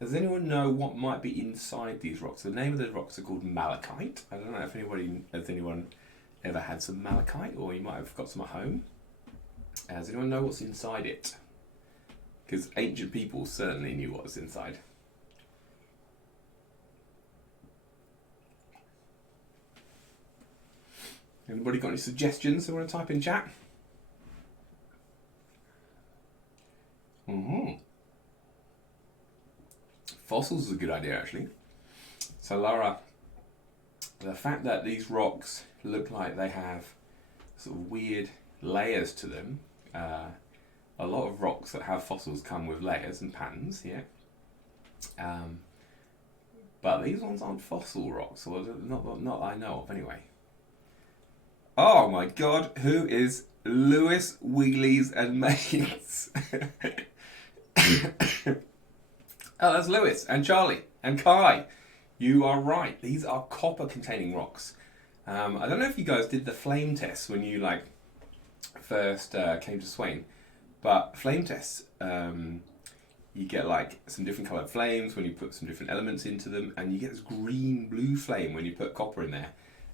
does anyone know what might be inside these rocks? The name of the rocks are called malachite. I don't know if anyone ever had some malachite, or you might have got some at home. Does anyone know what's inside it? Because ancient people certainly knew what was inside. Anybody got any suggestions they want to type in chat? Fossils is a good idea, actually. So Laura, the fact that these rocks look like they have sort of weird layers to them, a lot of rocks that have fossils come with layers and patterns, yeah. But these ones aren't fossil rocks, or not that I know of anyway. Oh my god, who is Lewis, Wheelies and Mates? Oh, that's Lewis and Charlie and Kai. You are right. These are copper containing rocks. I don't know if you guys did the flame test when you first came to Swain, but flame tests, you get some different coloured flames when you put some different elements into them, and you get this green-blue flame when you put copper in there.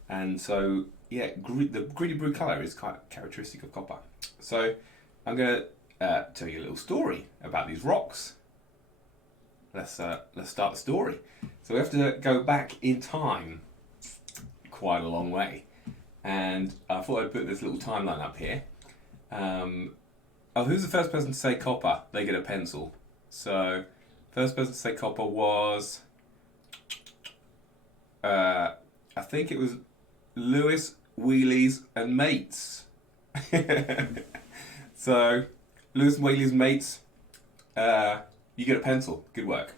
And so, yeah, the greeny blue colour is quite characteristic of copper. So I'm going to tell you a little story about these rocks. Let's start the story. So we have to go back in time quite a long way, and I thought I'd put this little timeline up here. Who's the first person to say copper? They get a pencil. So first person to say copper was I think it was Lewis, Wheelies and Mates. So Lewis, Wheelies and Mates, you get a pencil. Good work.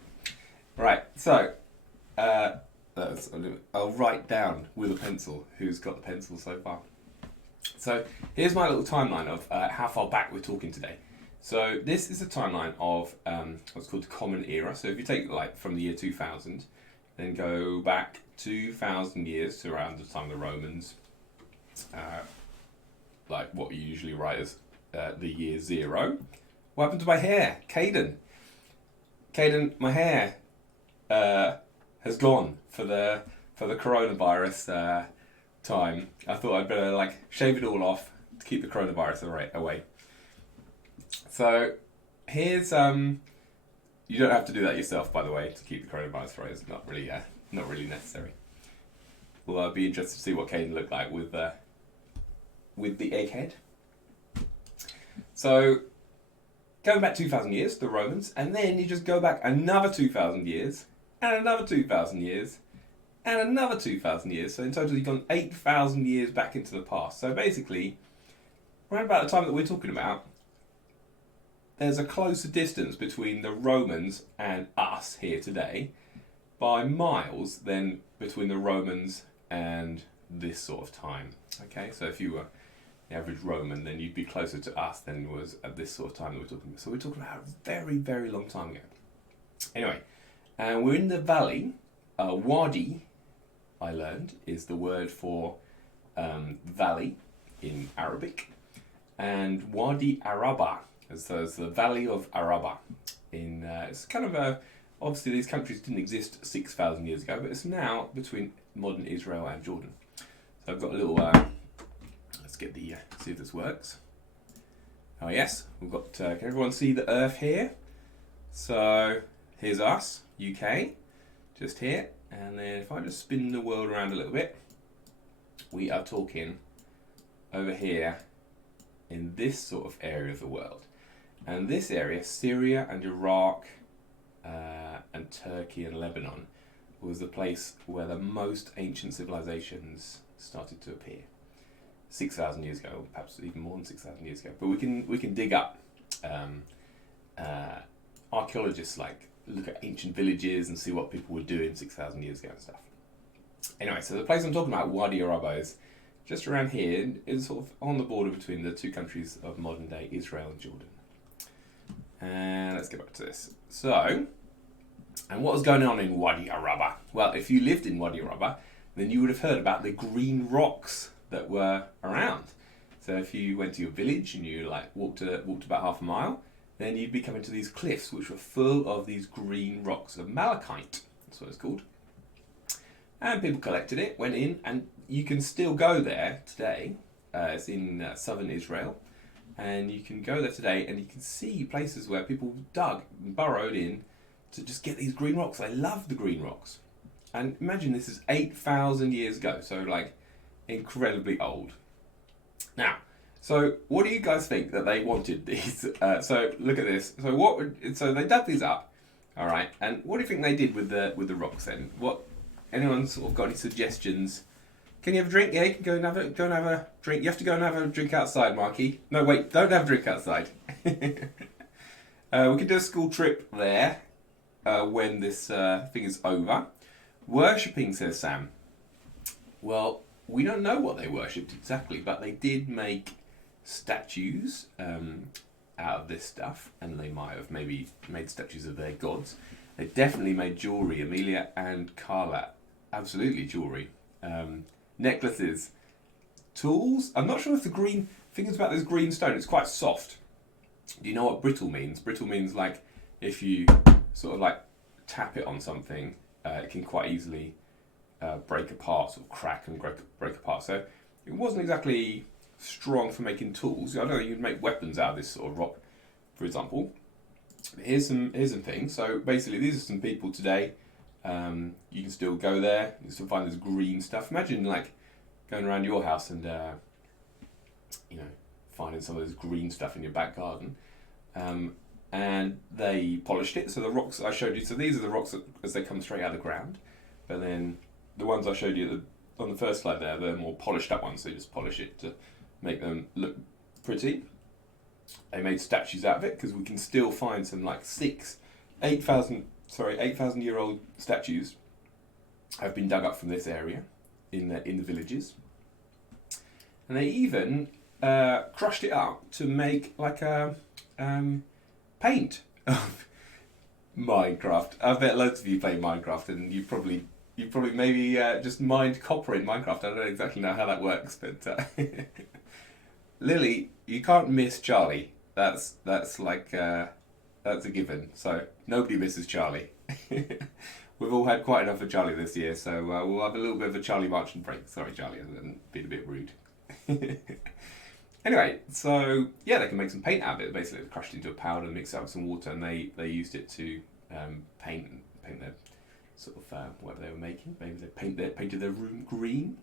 Right, so I'll write down with a pencil who's got the pencil so far. So here's my little timeline of how far back we're talking today. So this is a timeline of what's called the Common Era. So if you take from the year 2000, then go back 2,000 years to around the time of the Romans, what you usually write as the year 0. What happened to my hair? Caden, my hair has gone for the coronavirus time. I thought I'd better shave it all off to keep the coronavirus away. So here's you don't have to do that yourself, by the way, to keep the coronavirus away. It's not really necessary. Well, I'd be interested to see what Caden looked like with the egghead. So going back 2,000 years, the Romans, and then you just go back another 2,000 years, and another 2,000 years, and another 2,000 years. So in total, you've gone 8,000 years back into the past. So basically, around about the time that we're talking about, there's a closer distance between the Romans and us here today by miles than between the Romans and this sort of time. Okay, so if you were the average Roman, then you'd be closer to us than it was at this sort of time that we're talking about. So we're talking about a very, very long time ago. Anyway, we're in the valley. Wadi, I learned, is the word for valley in Arabic. And Wadi Araba, so it's the Valley of Araba. It's kind of obviously these countries didn't exist 6,000 years ago, but it's now between modern Israel and Jordan. So I've got a little, let's get see if this works. Oh yes, we've got, can everyone see the Earth here? So here's us, UK, just here. And then if I just spin the world around a little bit, we are talking over here in this sort of area of the world. And this area, Syria and Iraq and Turkey and Lebanon, was the place where the most ancient civilizations started to appear. 6,000 years ago, or perhaps even more than 6,000 years ago. But we can dig up archaeologists look at ancient villages and see what people were doing 6,000 years ago and stuff. Anyway, so the place I'm talking about, Wadi Araba, is just around here. It's sort of on the border between the two countries of modern day Israel and Jordan. And let's get back to this. So, and what was going on in Wadi Araba? Well, if you lived in Wadi Araba, then you would have heard about the green rocks that were around. So if you went to your village and you walked about half a mile, then you'd be coming to these cliffs which were full of these green rocks of malachite. That's what it's called. And people collected it, went in, and you can still go there today. It's in southern Israel. And you can go there today and you can see places where people dug and burrowed in to just get these green rocks. They love the green rocks. And imagine this is 8,000 years ago, so like incredibly old. Now, so what do you guys think that they wanted these? So look at this. So they dug these up, all right. And what do you think they did with the rocks then? Anyone sort of got any suggestions? Can you have a drink? Yeah, you can go and have a drink. You have to go and have a drink outside, Marky. No, wait, don't have a drink outside. We can do a school trip there when this thing is over. Worshipping, says Sam. Well, we don't know what they worshipped exactly, but they did make statues out of this stuff, and they might have maybe made statues of their gods. They definitely made jewellery. Amelia and Carla, absolutely jewellery. Necklaces, tools. I'm not sure if the green thing is about this green stone. It's quite soft. Do you know what brittle means? Brittle means like if you sort of like tap it on something, it can quite easily break apart, sort of crack and break apart. So it wasn't exactly strong for making tools. I don't know, you'd make weapons out of this sort of rock, for example. But here's some things. So basically, these are some people today. You can still go there. You can still find this green stuff. Imagine like going around your house and finding some of this green stuff in your back garden. And they polished it. So the rocks I showed you. So these are the rocks as they come straight out of the ground. But then the ones I showed you on the first slide there, they're more polished up ones. So you just polish it to make them look pretty. They made statues out of it because we can still find some like 8,000 year old statues have been dug up from this area in the villages. And they even crushed it up to make like a paint of Minecraft. I bet loads of you play Minecraft, and you probably maybe just mined copper in Minecraft. I don't exactly know how that works, but Lily, you can't miss Charlie. That's like that's a given. So nobody misses Charlie. We've all had quite enough of Charlie this year, so we'll have a little bit of a Charlie marching break. Sorry, Charlie, I've been a bit rude. Anyway, so yeah, they can make some paint out of it. Basically, they crushed it into a powder, mixed it up with some water, and they used it to paint their sort of whatever they were making. Maybe they painted their room green.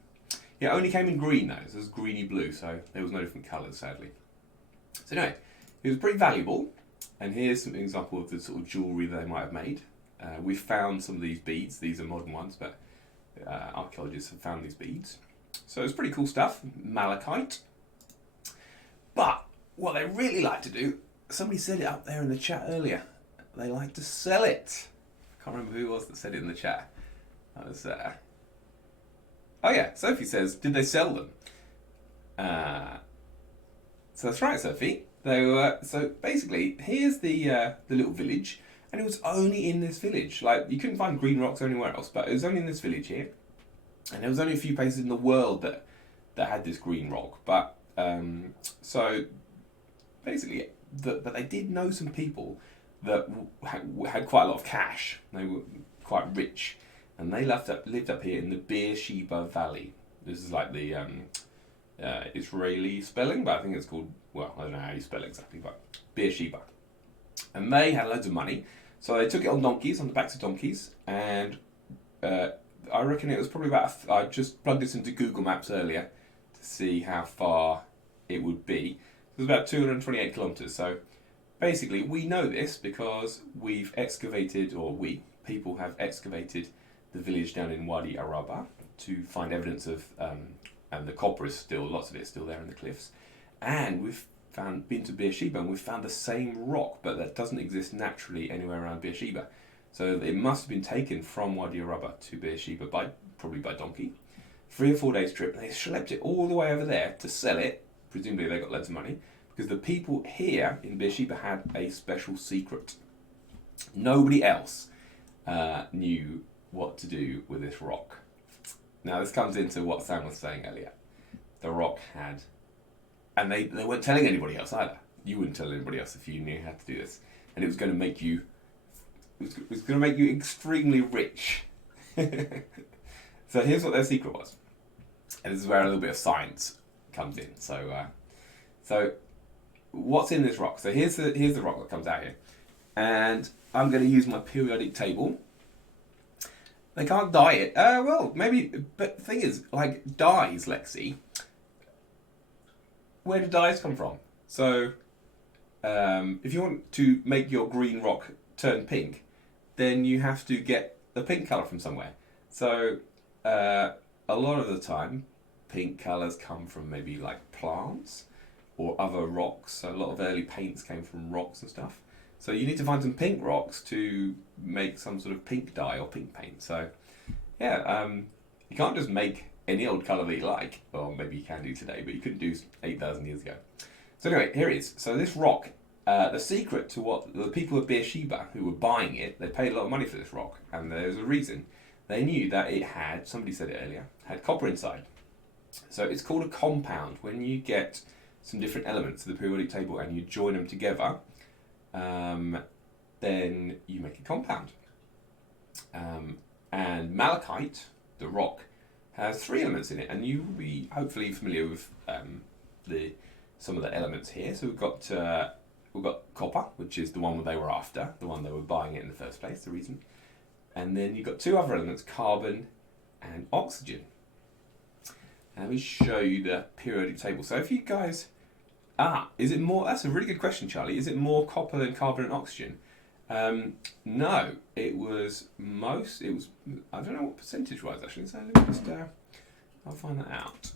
Yeah, it only came in green though, so it was greeny blue, so there was no different colours, sadly. So anyway, it was pretty valuable, and here's some example of the sort of jewellery that they might have made. We found some of these beads. These are modern ones, but archaeologists have found these beads. So it's pretty cool stuff. Malachite. But what they really like to do, somebody said it up there in the chat earlier, they like to sell it. I can't remember who it was that said it in the chat. That was oh yeah, Sophie says, did they sell them? So that's right, Sophie. So basically, here's the little village, and it was only in this village. Like, you couldn't find green rocks anywhere else, but it was only in this village here. And there was only a few places in the world that had this green rock. But so basically, but they did know some people that had quite a lot of cash. They were quite rich, and they lived up here in the Beersheba Valley. This is like the Israeli spelling, but I think it's called, well, I don't know how you spell it exactly, but Beersheba. And they had loads of money, so they took it on donkeys, on the backs of donkeys, and I reckon it was probably about, I just plugged this into Google Maps earlier to see how far it would be. It was about 228 kilometres, so basically we know this because we've excavated, or people have excavated the village down in Wadi Araba to find evidence of, and the copper is still, lots of it is still there in the cliffs, and we've been to Beersheba and we've found the same rock, but that doesn't exist naturally anywhere around Beersheba. So it must have been taken from Wadi Araba to Beersheba probably by donkey. 3 or 4 days trip. They schlepped it all the way over there to sell it. Presumably they got loads of money, because the people here in Beersheba had a special secret. Nobody else knew what to do with this rock. Now this comes into what Sam was saying earlier. The rock had, and they weren't telling anybody else either. you wouldn't tell anybody else if you knew how to do this, and it was going to make you. It was going to make you extremely rich. So here's what their secret was, and this is where a little bit of science comes in. So what's in this rock? So here's the rock that comes out here, and I'm going to use my periodic table. They can't dye it. Well, maybe, but the thing is, like dyes, Lexi. Where do dyes come from? So, if you want to make your green rock turn pink, then you have to get the pink colour from somewhere. So, a lot of the time, pink colours come from maybe like plants or other rocks. So a lot of early paints came from rocks and stuff. So you need to find some pink rocks to make some sort of pink dye or pink paint. So, yeah, you can't just make any old colour that you like. Well, maybe you can do today, but you couldn't do 8,000 years ago. So anyway, here it is. So this rock, the secret to what the people of Beersheba who were buying it, they paid a lot of money for this rock, and there's a reason. They knew that it had, somebody said it earlier, had copper inside. So it's called a compound. When you get some different elements of the periodic table and you join them together, then you make a compound. And malachite, the rock, has 3 elements in it, and you will be hopefully familiar with some of the elements here. So we've got copper, which is the one that they were after, the one they were buying it in the first place, the reason. And then you've got 2 other elements, carbon and oxygen. And let me show you the periodic table. So if you guys, is it more? That's a really good question, Charlie. Is it more copper than carbon and oxygen? No, it was. I don't know what percentage was actually. So let me just. I'll find that out.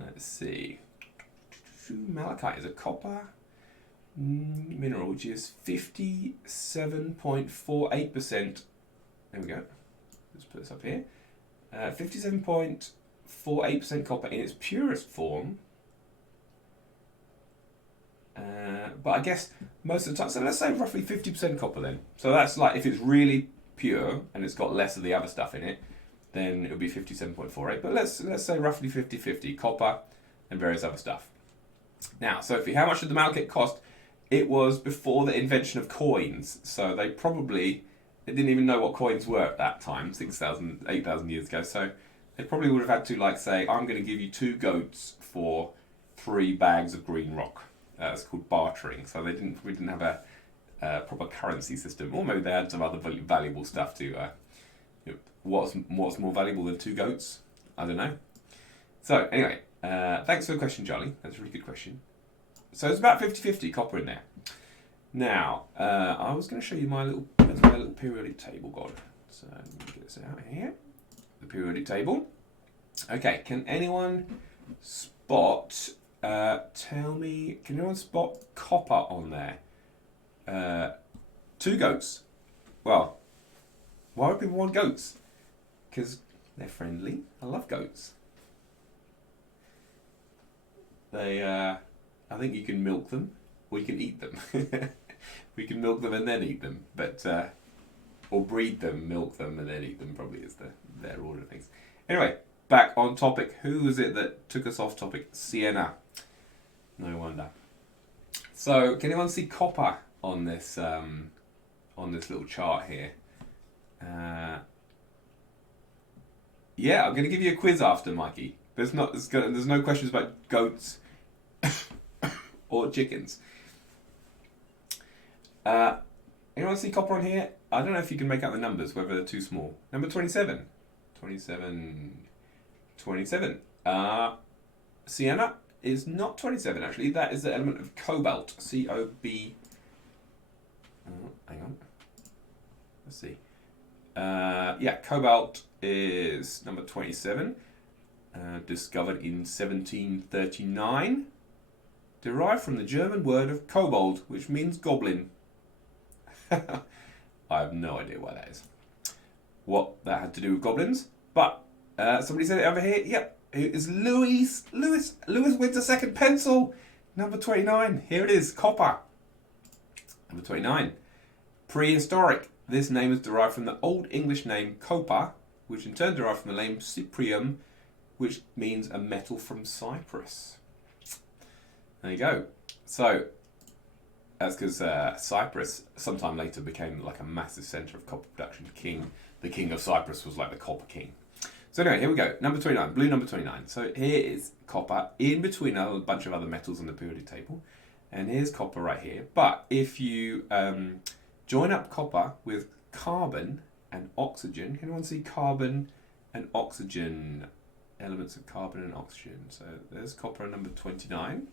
Let's see. Malachite is a copper mineral, which is 57.48%. There we go. Let's put this up here. 57.48% copper in its purest form. But I guess most of the time, so let's say roughly 50% copper then. So that's like if it's really pure and it's got less of the other stuff in it, then it'll be 57.48. But let's say roughly 50-50 copper and various other stuff. Now, Sophie, how much did the malachite cost? It was before the invention of coins, so they didn't even know what coins were at that time, 6,000, 8,000 years ago. So they probably would have had to like say, I'm going to give you 2 goats for 3 bags of green rock. It's called bartering. So we didn't have a proper currency system, or maybe they had some other valuable stuff to. What's more valuable than 2 goats? I don't know. So anyway, thanks for the question, Charlie. That's a really good question. So it's about 50-50 copper in there. Now, I was going to show you my little periodic table, God. So let me get this out here. The periodic table. Okay, can anyone spot, can anyone spot copper on there? 2 goats. Well, why would people want goats? Because they're friendly. I love goats. I think you can milk them, or you can eat them. We can milk them and then eat them, but or breed them, milk them, and then eat them. Probably is their order of things. Anyway, back on topic. Who was it that took us off topic? Sienna. No wonder. So, can anyone see copper on this little chart here? Yeah, I'm going to give you a quiz after, Mikey. There's no questions about goats or chickens. Anyone see copper on here? I don't know if you can make out the numbers, whether they're too small. Number 27. 27. Sienna is not 27, actually. That is the element of cobalt. C-O-B... Oh, hang on. Let's see. Yeah, cobalt is number 27. Discovered in 1739. Derived from the German word of kobold, which means goblin. I have no idea why that is. What that had to do with goblins. But somebody said it over here. Yep, it is Lewis wins a second pencil. Number 29. Here it is, copper. Number 29. Prehistoric. This name is derived from the Old English name copper, which in turn derived from the name cyprium which means a metal from Cyprus. There you go. So that's because Cyprus sometime later became like a massive centre of copper production. The king of Cyprus was like the copper king. So anyway, here we go. Number 29, blue number 29. So here is copper in between a bunch of other metals on the periodic table. And here's copper right here. But if you join up copper with carbon and oxygen, can anyone see carbon and oxygen? Elements of carbon and oxygen. So there's copper number 29.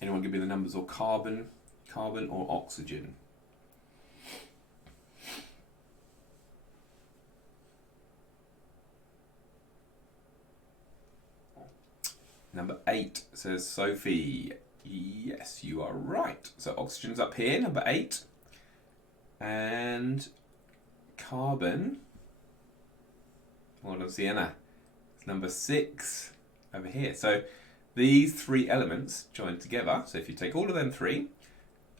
Anyone give me the numbers or carbon or oxygen? Number 8 says Sophie. Yes, you are right. So oxygen's up here, number 8. And carbon. Well done, Sienna. It's number 6 over here. So these 3 elements join together. So if you take all of them 3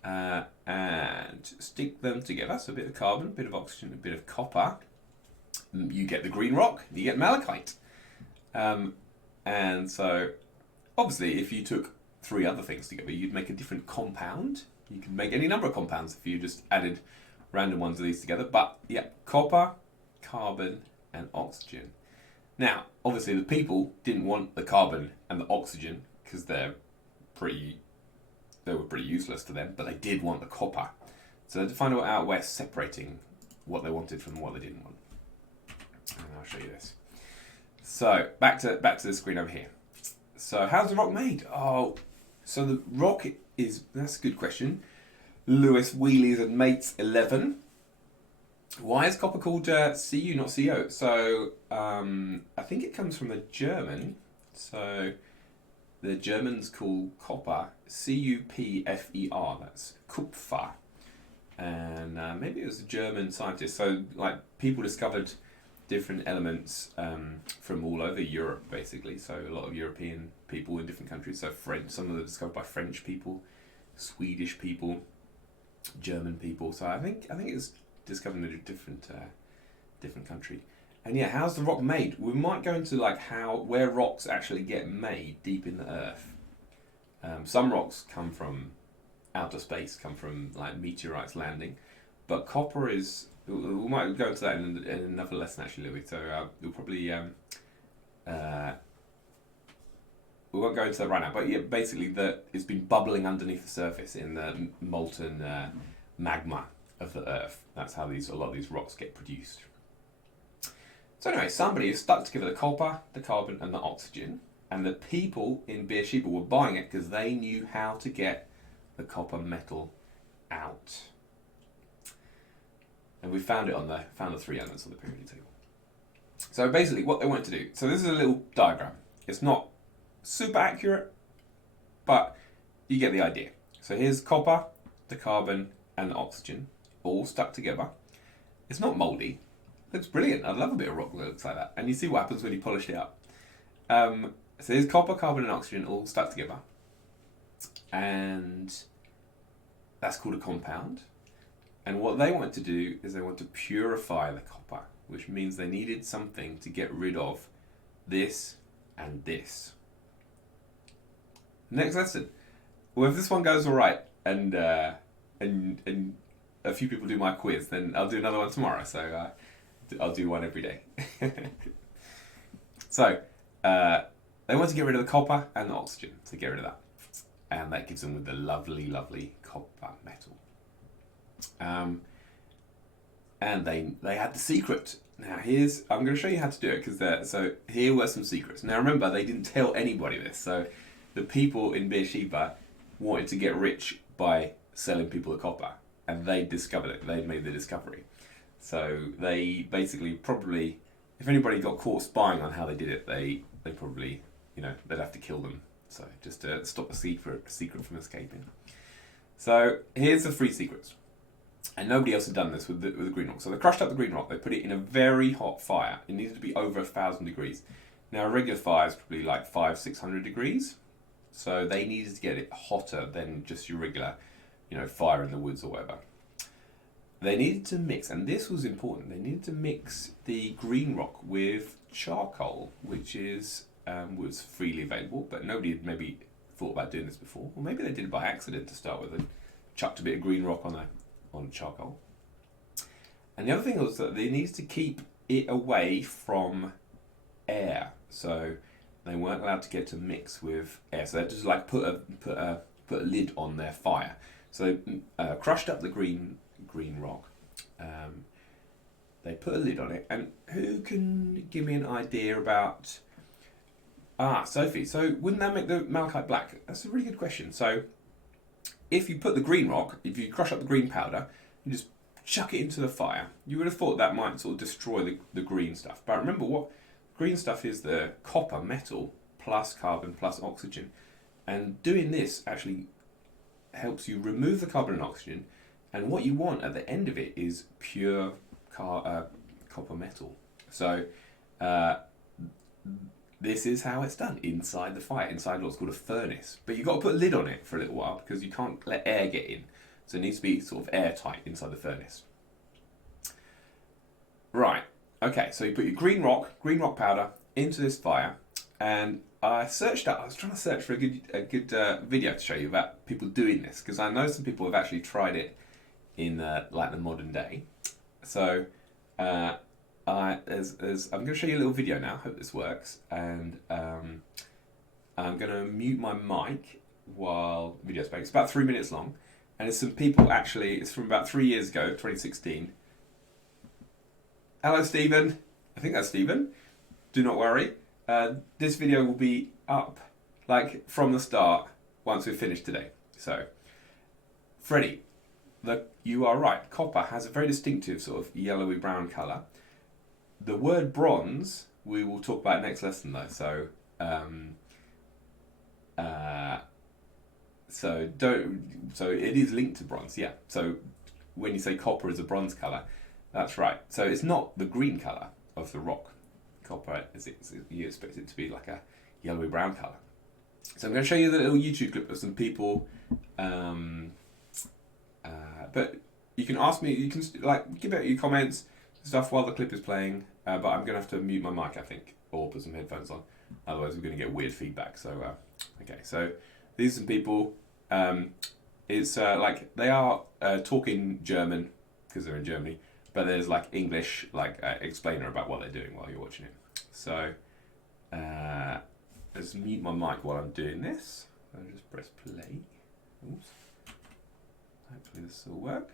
and stick them together, so a bit of carbon, a bit of oxygen, a bit of copper, you get the green rock, you get malachite. And so obviously if you took 3 other things together, you'd make a different compound. You can make any number of compounds if you just added random ones of these together. But yeah, copper, carbon, and oxygen. Now, obviously the people didn't want the carbon and the oxygen because they were pretty useless to them, but they did want the copper. So they had to find out a way of separating what they wanted from what they didn't want. And I'll show you this. So back to the screen over here. So how's the rock made? Oh, so the rock that's a good question. Lewis Wheelies and Mates 11. Why is copper called Cu, not Co? So I think it comes from a German. So the Germans call copper Cupfer. That's Kupfer. And maybe it was a German scientist. So like people discovered different elements from all over Europe, basically. So a lot of European people in different countries. So French, some of them discovered by French people, Swedish people, German people. So I think it's discovered in a different country. And yeah, how's the rock made? We might go into like where rocks actually get made deep in the earth. Some rocks come from outer space, come from like meteorites landing, but copper is. We might go into that in another lesson actually, Louis. So we'll probably we won't go into that right now. But yeah, basically it's been bubbling underneath the surface in the molten magma of the earth. That's how a lot of these rocks get produced. So anyway, somebody has stuck together the copper, the carbon, and the oxygen, and the people in Beersheba were buying it because they knew how to get the copper metal out. And we found the 3 elements on the periodic table. So basically what they wanted to do, so this is a little diagram. It's not super accurate, but you get the idea. So here's copper, the carbon, and the oxygen, all stuck together. It's not mouldy. It looks brilliant. I love a bit of rock that looks like that. And you see what happens when you polish it up. So here's copper, carbon, and oxygen all stuck together. And that's called a compound. And what they want to do is they want to purify the copper, which means they needed something to get rid of this and this. Next lesson. Well, if this one goes all right and a few people do my quiz, then I'll do another one tomorrow. So I'll do one every day. So they want to get rid of the copper and the oxygen, to get rid of that. And that gives them with the lovely, lovely copper metal. And they had the secret. Now I'm going to show you how to do it so here were some secrets. Now remember, they didn't tell anybody this. So the people in Beersheba wanted to get rich by selling people the copper, and they discovered it. They made the discovery. So they basically probably, if anybody got caught spying on how they did it, they probably, they'd have to kill them. So just to stop the secret from escaping. So here's the 3 secrets. And nobody else had done this with the green rock. So they crushed up the green rock. They put it in a very hot fire. It needed to be over 1,000 degrees. Now a regular fire is probably like 500-600 degrees. So they needed to get it hotter than just your regular, fire in the woods or whatever. they needed to mix, and this was important, they needed to mix the green rock with charcoal, which is was freely available, but nobody had maybe thought about doing this before. Or maybe they did it by accident to start with and chucked a bit of green rock on charcoal. And the other thing was that they needed to keep it away from air, so they weren't allowed to get to mix with air. So they had to just like put a lid on their fire. So they crushed up the green rock. They put a lid on it, and who can give me an idea about? Sophie. So wouldn't that make the malachite black? That's a really good question. So if you put the green rock, if you crush up the green powder, you just chuck it into the fire, you would have thought that might sort of destroy the green stuff. But remember, what green stuff is the copper metal plus carbon plus oxygen. And doing this actually helps you remove the carbon and oxygen. And what you want at the end of it is pure copper metal. So this is how it's done inside the fire, inside what's called a furnace. But you've got to put a lid on it for a little while because you can't let air get in. So it needs to be sort of airtight inside the furnace. Right, okay, so you put your green rock powder into this fire, and I was trying to search for a good video to show you about people doing this, because I know some people have actually tried it in like the modern day. So I'm going to show you a little video now, hope this works, and I'm going to mute my mic while the video's playing. It's about 3 minutes long. And there's some people, actually, it's from about 3 years ago, 2016. Hello, Stephen. I think that's Stephen. Do not worry. This video will be up, like, from the start, once we've finished today. So, Freddie, you are right. Copper has a very distinctive sort of yellowy brown colour. The word bronze, we will talk about next lesson, though. So, So it is linked to bronze, yeah. So when you say copper is a bronze colour, that's right. So it's not the green colour of the rock. Copper, you expect it to be like a yellowy brown colour. So I'm going to show you the little YouTube clip of some people. But you can ask me, you can like give out your comments and stuff while the clip is playing. But I'm going to have to mute my mic, I think, or put some headphones on. Otherwise, we're going to get weird feedback. So okay, so these are some people. It's like they are talking German because they're in Germany, but there's like English explainer about what they're doing while you're watching it. So let's mute my mic while I'm doing this. I'll just press play. Oops. Hopefully this will work.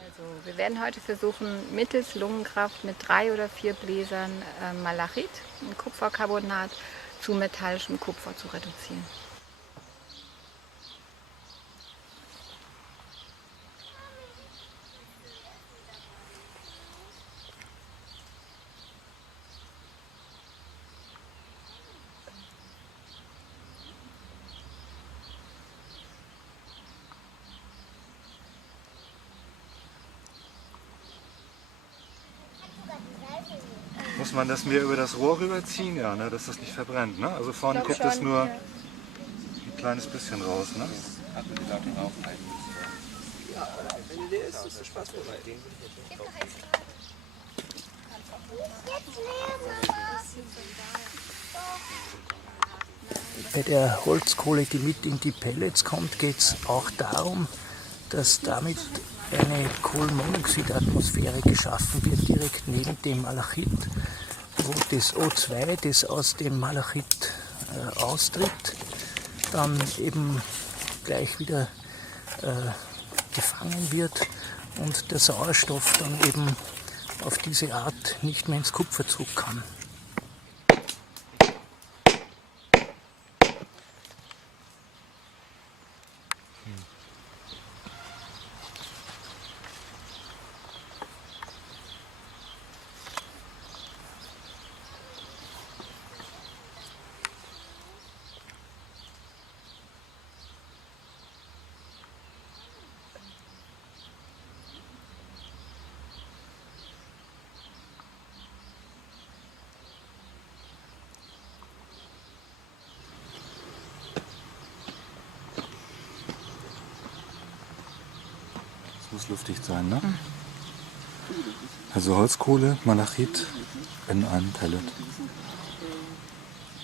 Also, wir werden heute versuchen, mittels Lungenkraft mit 3 oder 4 Bläsern Malachit, ein Kupfercarbonat, zu metallischem Kupfer zu reduzieren. Muss man das mehr über das Rohr rüberziehen? Ja, ne, dass das nicht verbrennt. Ne? Also vorne guckt es nur ein kleines bisschen raus. Ne? Bei der Holzkohle, die mit in die Pellets kommt, geht es auch darum, dass damit eine Kohlenmonoxidatmosphäre geschaffen wird, direkt neben dem Malachit, wo das O2, das aus dem Malachit austritt, dann eben gleich wieder gefangen wird und der Sauerstoff dann eben auf diese Art nicht mehr ins Kupfer zurück kann. muss luftig sein, ne? Also Holzkohle, Malachit in einem Pellet.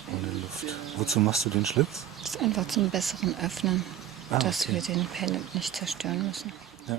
Ohne Luft. Wozu machst du den Schlitz? Das ist einfach zum besseren Öffnen, dass okay. wir den Pellet nicht zerstören müssen. Ja.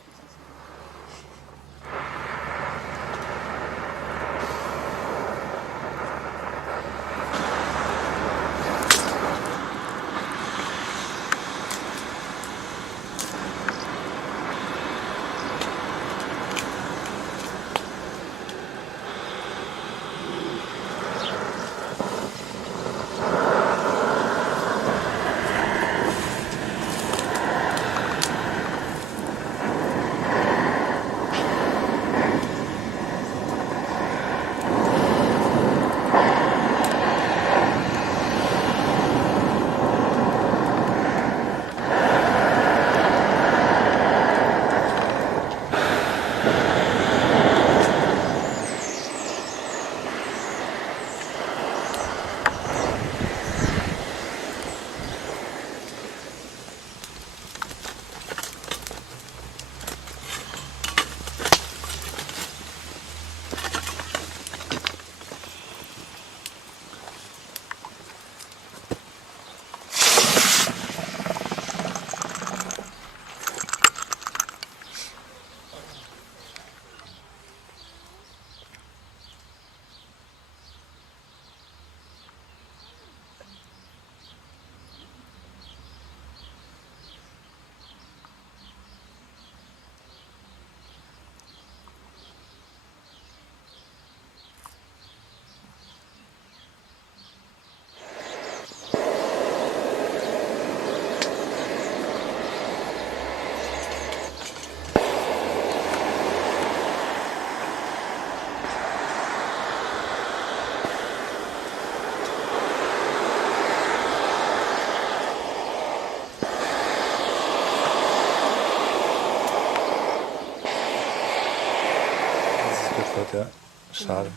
Ja, schade.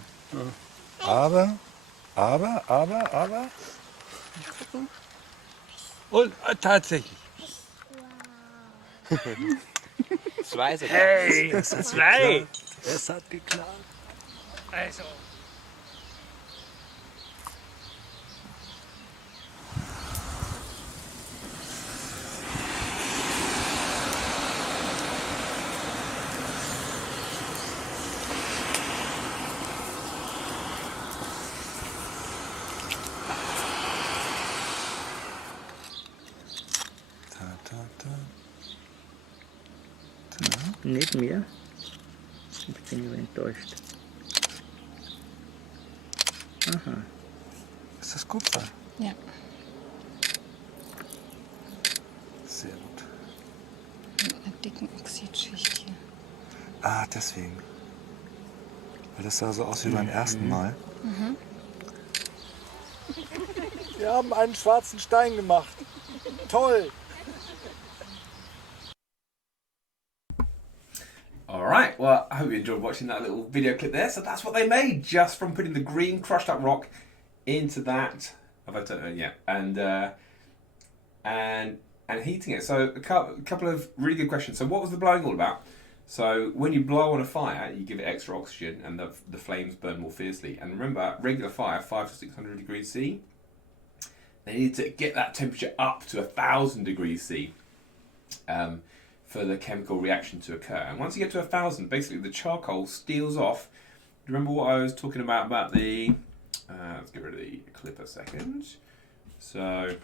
Aber. Und tatsächlich. Zwei sogar. Hey, zwei. Es hat geklappt. Also. Nicht mehr. Ich bin aber enttäuscht. Aha. Ist das Kupfer? Ja. Sehr gut. Mit einer dicken Oxidschicht hier. Ah, deswegen. Weil das sah so aus wie beim ersten Mal. Wir haben einen schwarzen Stein gemacht. Toll! Alright, well, I hope you enjoyed watching that little video clip there. So that's what they made just from putting the green crushed up rock into that. Have I turned it? Yeah. And heating it. So a couple of really good questions. So what was the blowing all about? So when you blow on a fire, you give it extra oxygen and the flames burn more fiercely. And remember, regular fire, 500 to 600 degrees C, they need to get that temperature up to 1,000 degrees C for the chemical reaction to occur. And once you get to 1,000, basically the charcoal steals off. Remember what I was talking about the... let's get rid of the clip a second. So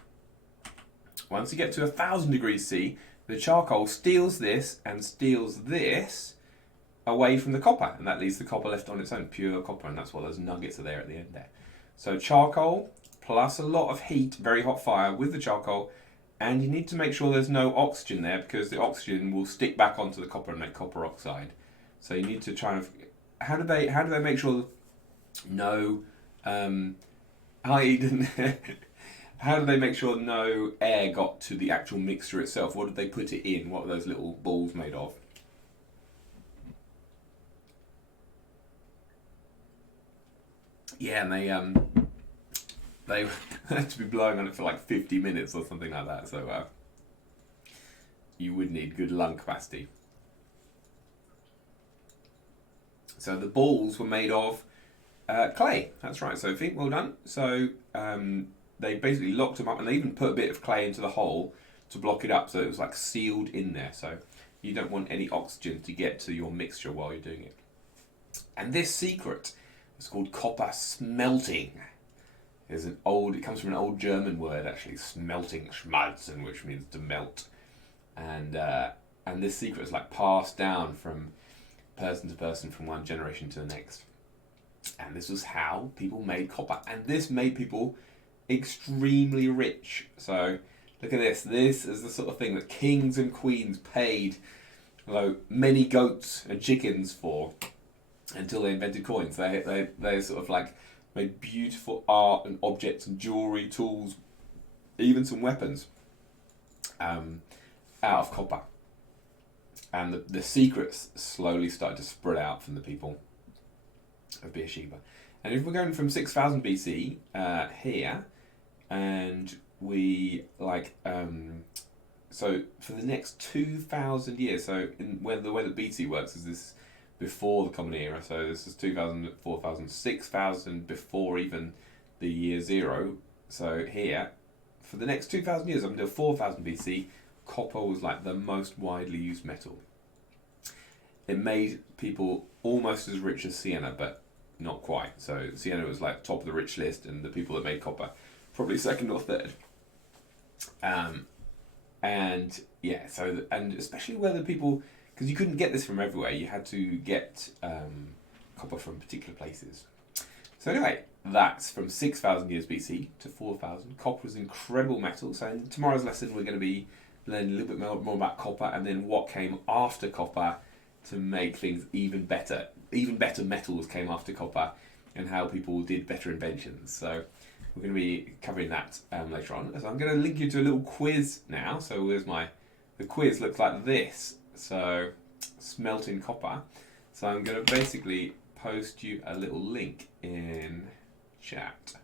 once you get to 1,000 degrees C, the charcoal steals this and steals this away from the copper, and that leaves the copper left on its own, pure copper, and that's why those nuggets are there at the end there. So charcoal plus a lot of heat, very hot fire with the charcoal, and you need to make sure there's no oxygen there because the oxygen will stick back onto the copper and make copper oxide. So you need to try and... How do they make sure no... How do they make sure no air got to the actual mixture itself? What did they put it in? What are those little balls made of? Yeah, and they had to be blowing on it for like 50 minutes or something like that. So you would need good lung capacity. So the balls were made of clay. That's right, Sophie. Well done. So they basically locked them up, and they even put a bit of clay into the hole to block it up, so it was like sealed in there. So you don't want any oxygen to get to your mixture while you're doing it. And this secret is called copper smelting. It comes from an old German word actually, smelting, schmalzen, which means to melt. And this secret is like passed down from person to person, from one generation to the next. And this was how people made copper, and this made people extremely rich. So look at this. This is the sort of thing that kings and queens paid many goats and chickens for until they invented coins. They sort of like made beautiful art and objects and jewelry, tools, even some weapons out of copper. And the secrets slowly started to spread out from the people of Beersheba. And if we're going from 6000 BC here, and we so for the next 2000 years, so the way that BC works is this before the Common Era, so this is 2000, 4000, 6000 before even the year 0. So here, for the next 2000 years, up until 4000 BC, copper was like the most widely used metal. It made people almost as rich as sienna, but not quite. So sienna was like top of the rich list, and the people that made copper probably second or third. And yeah, and especially where the people, because you couldn't get this from everywhere, you had to get copper from particular places. So anyway, that's from 6000 years BC to 4000. Copper was an incredible metal. So in tomorrow's lesson, we're going to be learning a little bit more about copper, and then what came after copper to make things even better. Even better metals came after copper, and how people did better inventions. So we're going to be covering that later on. So I'm going to link you to a little quiz now. So the quiz looks like this. So smelting copper. So I'm going to basically post you a little link in chat.